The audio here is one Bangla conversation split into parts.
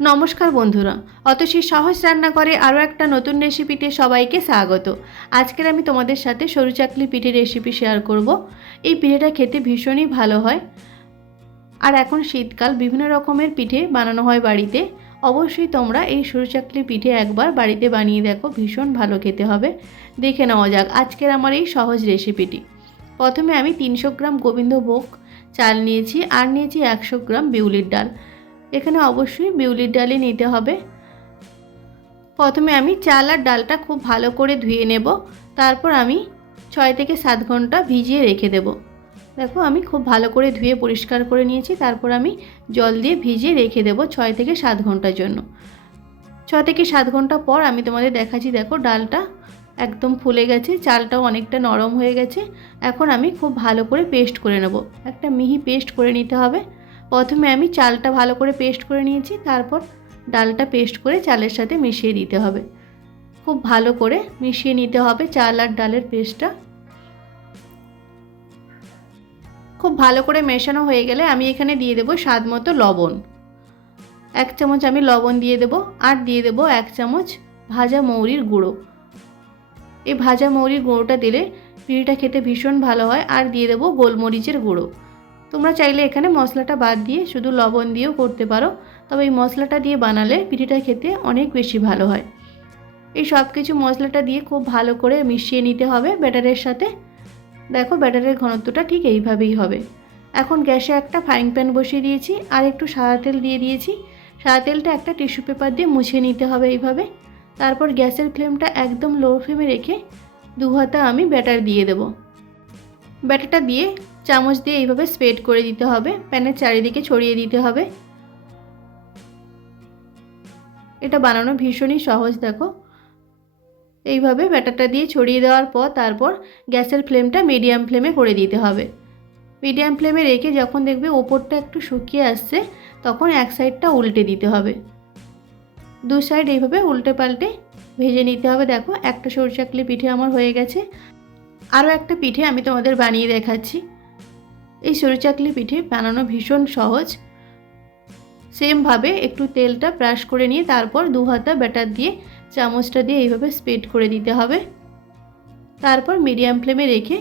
নমস্কার বন্ধুরা, অতসী সহজ রান্নাঘরে আরও একটা নতুন রেসিপিতে সবাইকে স্বাগত। আজকের আমি তোমাদের সাথে সরু চাকলি পিঠে রেসিপি শেয়ার করব। এই পিঠেটা খেতে ভীষণই ভালো হয়। আর এখন শীতকাল, বিভিন্ন রকমের পিঠে বানানো হয় বাড়িতে। অবশ্যই তোমরা এই সরু চাকলি পিঠে একবার বাড়িতে বানিয়ে দেখো, ভীষণ ভালো খেতে হবে। দেখে নেওয়া যাক আজকের আমার এই সহজ রেসিপিটি। প্রথমে আমি 300 গ্রাম গোবিন্দভোগ চাল নিয়েছি, আর নিয়েছি 100 গ্রাম বিউলির ডাল। এখানে অবশ্যই বিউলির ডালই নিতে হবে। প্রথমে আমি চাল আর ডালটা খুব ভালো করে ধুয়ে নেব, তারপর আমি 6 থেকে 7 ঘন্টা ভিজিয়ে রেখে দেব। দেখো আমি খুব ভালো করে ধুয়ে পরিষ্কার করে নিয়েছি, তারপর আমি জল দিয়ে ভিজিয়ে রেখে দেব 6 থেকে 7 ঘন্টার জন্য। 6 থেকে 7 ঘন্টা পর আমি তোমাদের দেখাচ্ছি। দেখো ডালটা একদম ফুলে গেছে, চালটাও অনেকটা নরম হয়ে গেছে। এখন আমি খুব ভালো করে পেস্ট করে নেব, একটা মিহি পেস্ট করে নিতে হবে। প্রথমে আমি চালটা ভালো করে পেস্ট করে নিয়েছি, তারপর ডালটা পেস্ট করে চালের সাথে মিশিয়ে দিতে হবে। খুব ভালো করে মিশিয়ে নিতে হবে চাল আর ডালের পেস্টটা। খুব ভালো করে মেশানো হয়ে গেলে আমি এখানে দিয়ে দেবো স্বাদ মতো লবণ। 1 চামচ আমি লবণ দিয়ে দেবো, আর দিয়ে দেবো 1 চামচ ভাজা মৌরির গুঁড়ো। এই ভাজা মৌরির গুঁড়োটা দিলে পিঠেটা খেতে ভীষণ ভালো হয়। আর দিয়ে দেবো গোলমরিচের গুঁড়ো। তোমরা চাইলে এখানে মশলাটা বাদ দিয়ে শুধু লবণ দিয়েও করতে পারো, তবে এই মশলাটা দিয়ে বানালে পিঠেটা খেতে অনেক বেশি ভালো হয়। এই সব কিছু মশলাটা দিয়ে খুব ভালো করে মিশিয়ে নিতে হবে ব্যাটারের সাথে। দেখো ব্যাটারের ঘনত্বটা ঠিক এইভাবেই হবে। এখন গ্যাসে একটা ফ্রাইং প্যান বসিয়ে দিয়েছি, আর একটু সাদা তেল দিয়ে দিয়েছি। সাদা তেলটা একটা টিস্যু পেপার দিয়ে মুছে নিতে হবে এইভাবে। তারপর গ্যাসের ফ্লেমটা একদম লো ফ্লেমে রেখে 2 হাতা আমি ব্যাটার দিয়ে দেব। ব্যাটারটা দিয়ে চামচ দিয়ে এইভাবে স্প্রেড করে দিতে হবে, প্যানের চারিদিকে ছড়িয়ে দিতে হবে। এটা বানানো ভীষণই সহজ। দেখো এইভাবে ব্যাটারটা দিয়ে ছড়িয়ে দেওয়ার পর তারপর গ্যাসের ফ্লেমটা মিডিয়াম ফ্লেমে করে দিতে হবে। মিডিয়াম ফ্লেমে রেখে যখন দেখবে ওপরটা একটু শুকিয়ে আসছে, তখন এক সাইডটা উল্টে দিতে হবে। 2 সাইড এইভাবে উল্টে পাল্টে ভেজে নিতে হবে। দেখো একটা সরু চাকলি পিঠে আমার হয়ে গেছে। আরও একটা পিঠে আমি তোমাদের বানিয়ে দেখাচ্ছি। এই সরু চাকলি পিঠে বানানো ভীষণ সহজ। সেমভাবে একটু তেলটা ব্রাশ করে নিয়ে তারপর 2 হাতা ব্যাটার দিয়ে চামচটা দিয়ে এইভাবে স্প্রেড করে দিতে হবে। তারপর মিডিয়াম ফ্লেমে রেখে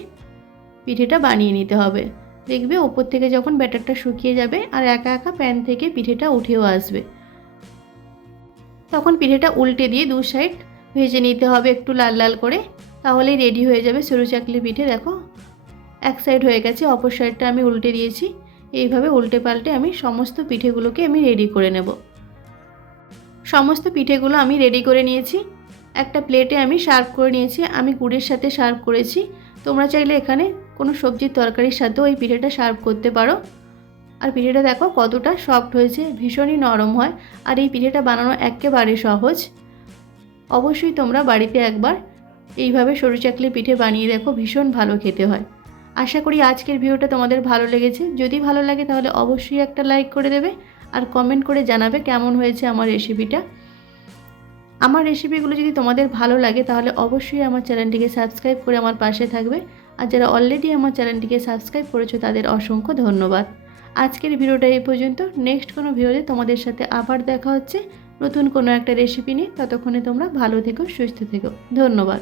পিঠেটা বানিয়ে নিতে হবে। দেখবে ওপর থেকে যখন ব্যাটারটা শুকিয়ে যাবে আর একা একা প্যান থেকে পিঠেটা উঠেও আসবে, তখন পিঠেটা উল্টে দিয়ে 2 সাইড ভেজে নিতে হবে একটু লাল লাল করে। তাহলেই রেডি হয়ে যাবে সরু চাকলি পিঠে। দেখো এক সাইড হয়ে গেছে, অপর সাইডটা আমি উল্টে দিয়েছি। এইভাবে উল্টে পাল্টে আমি সমস্ত পিঠেগুলোকে আমি রেডি করে নেব। সমস্ত পিঠেগুলো আমি রেডি করে নিয়েছি। একটা প্লেটে আমি সার্ভ করে নিয়েছি। আমি গুড়ের সাথে সার্ভ করেছি। তোমরা চাইলে এখানে কোনো সবজির তরকারির সাথেও এই পিঠেটা সার্ভ করতে পারো। আর পিঠেটা দেখো কতটা সফট হয়েছে, ভীষণই নরম হয়। আর এই পিঠেটা বানানো একেবারে সহজ। অবশ্যই তোমরা বাড়িতে একবার এইভাবে সরু চাকলি পিঠে বানিয়ে দেখো, ভীষণ ভালো খেতে হয়। আশা করি আজকের ভিডিওটা তোমাদের ভালো লেগেছে। যদি ভালো লাগে তাহলে অবশ্যই একটা লাইক করে দেবে, আর কমেন্ট করে জানাবে কেমন হয়েছে আমার রেসিপিটা। আমার রেসিপিগুলো যদি তোমাদের ভালো লাগে তাহলে অবশ্যই আমার চ্যানেলটিকে সাবস্ক্রাইব করে আমার পাশে থাকবে। আর যারা অলরেডি আমার চ্যানেলটিকে সাবস্ক্রাইব করেছো তাদের অসংখ্য ধন্যবাদ। আজকের ভিডিওটা এই পর্যন্ত। নেক্সট কোনো ভিডিওতে তোমাদের সাথে আবার দেখা হচ্ছে নতুন কোনো একটা রেসিপি নিয়ে। ততক্ষণে তোমরা ভালো থেকো, সুস্থ থেকো। ধন্যবাদ।